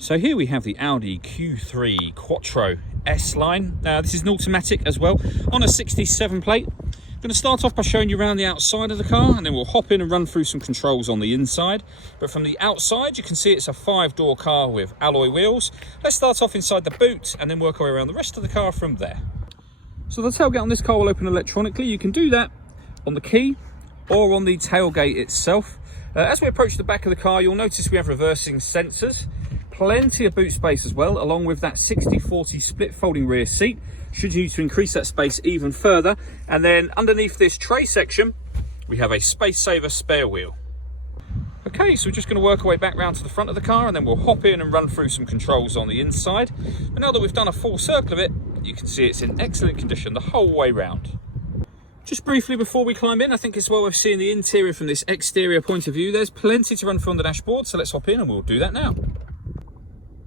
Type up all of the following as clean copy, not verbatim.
So here we have the Audi Q3 Quattro S line. This is an automatic as well on a 67 plate. I'm going to start off by showing you around the outside of the car, and then we'll hop in and run through some controls on the inside. But from the outside, you can see it's a 5-door car with alloy wheels. Let's start off inside the boot and then work our way around the rest of the car from there. So the tailgate on this car will open electronically. You can do that on the key or on the tailgate itself. As we approach the back of the car, you'll notice we have reversing sensors. Plenty of boot space as well, along with that 60-40 split folding rear seat. Should you need to increase that space even further. And then underneath this tray section, we have a space saver spare wheel. Okay, so we're just going to work our way back round to the front of the car, and then we'll hop in and run through some controls on the inside. But now that we've done a full circle of it, you can see it's in excellent condition the whole way round. Just briefly before we climb in, I think it's well worth seeing the interior from this exterior point of view. There's plenty to run through on the dashboard, so let's hop in and we'll do that now.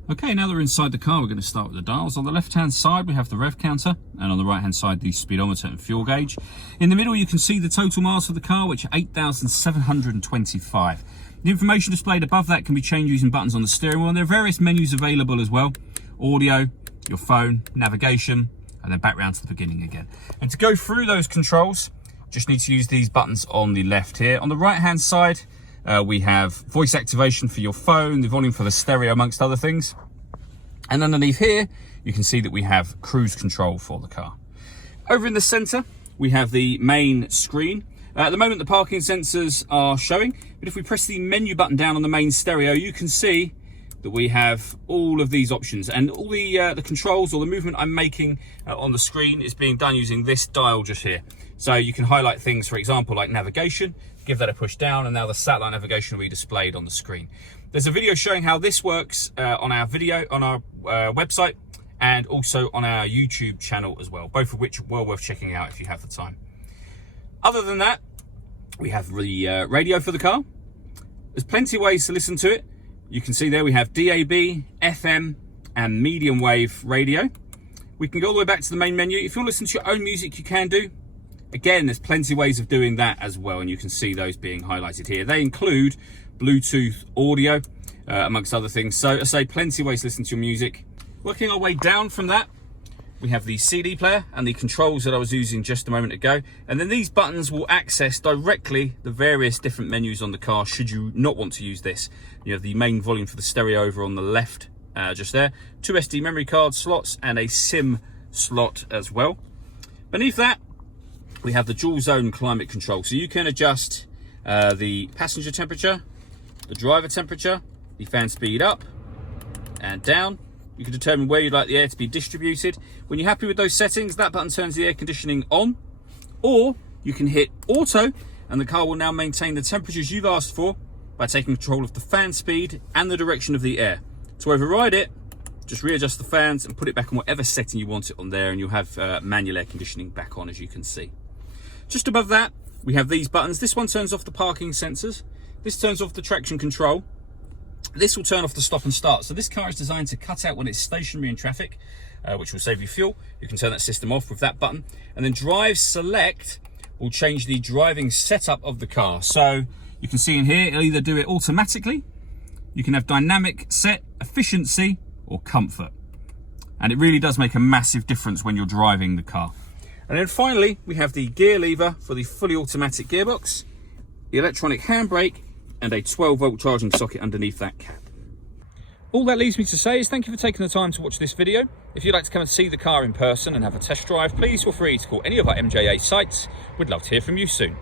Okay, now that we're inside the car, we're going to start with the dials. On the left-hand side, we have the rev counter, and on the right-hand side, the speedometer and fuel gauge. In the middle, you can see the total miles for the car, which are 8,725. The information displayed above that can be changed using buttons on the steering wheel, and there are various menus available as well. Audio, your phone, navigation, and then back round to the beginning again. And to go through those controls, just need to use these buttons on the left here. On the right-hand side, we have voice activation for your phone, the volume for the stereo, amongst other things. And underneath here, you can see that we have cruise control for the car. Over in the center, we have the main screen. At the moment, the parking sensors are showing, but if we press the menu button down on the main stereo, you can see that we have all of these options, and all the controls or the movement I'm making on the screen is being done using this dial just here. So you can highlight things, for example, like navigation, give that a push down, and now the satellite navigation will be displayed on the screen. There's a video showing how this works on our website, and also on our YouTube channel as well, both of which are well worth checking out if you have the time. Other than that, we have the radio for the car. There's plenty of ways to listen to it. You can see there we have DAB, FM, and medium wave radio. We can go all the way back to the main menu. If you want to listen to your own music, you can do. Again, there's plenty of ways of doing that as well, and you can see those being highlighted here. They include Bluetooth audio, amongst other things. So I say plenty of ways to listen to your music. Working our way down from that, we have the CD player and the controls that I was using just a moment ago. And then these buttons will access directly the various different menus on the car should you not want to use this. You have the main volume for the stereo over on the left, just there. 2 SD memory card slots and a SIM slot as well. Beneath that, we have the dual zone climate control. So you can adjust the passenger temperature, the driver temperature, the fan speed up and down. You can determine where you'd like the air to be distributed. When you're happy with those settings, that button turns the air conditioning on, or you can hit auto and the car will now maintain the temperatures you've asked for by taking control of the fan speed and the direction of the air. To override it, just readjust the fans and put it back on whatever setting you want it on there, and you'll have manual air conditioning back on, as you can see. Just above that, we have these buttons. This one turns off the parking sensors. This turns off the traction control. This will turn off the stop and start. So this car is designed to cut out when it's stationary in traffic, which will save you fuel. You can turn that system off with that button. And then drive select will change the driving setup of the car. So you can see in here, it'll either do it automatically. You can have dynamic, set, efficiency, or comfort. And it really does make a massive difference when you're driving the car. And then finally, we have the gear lever for the fully automatic gearbox, the electronic handbrake, and a 12-volt charging socket underneath that cap. All that leaves me to say is thank you for taking the time to watch this video. If you'd like to come and see the car in person and have a test drive, please feel free to call any of our MJA sites. We'd love to hear from you soon.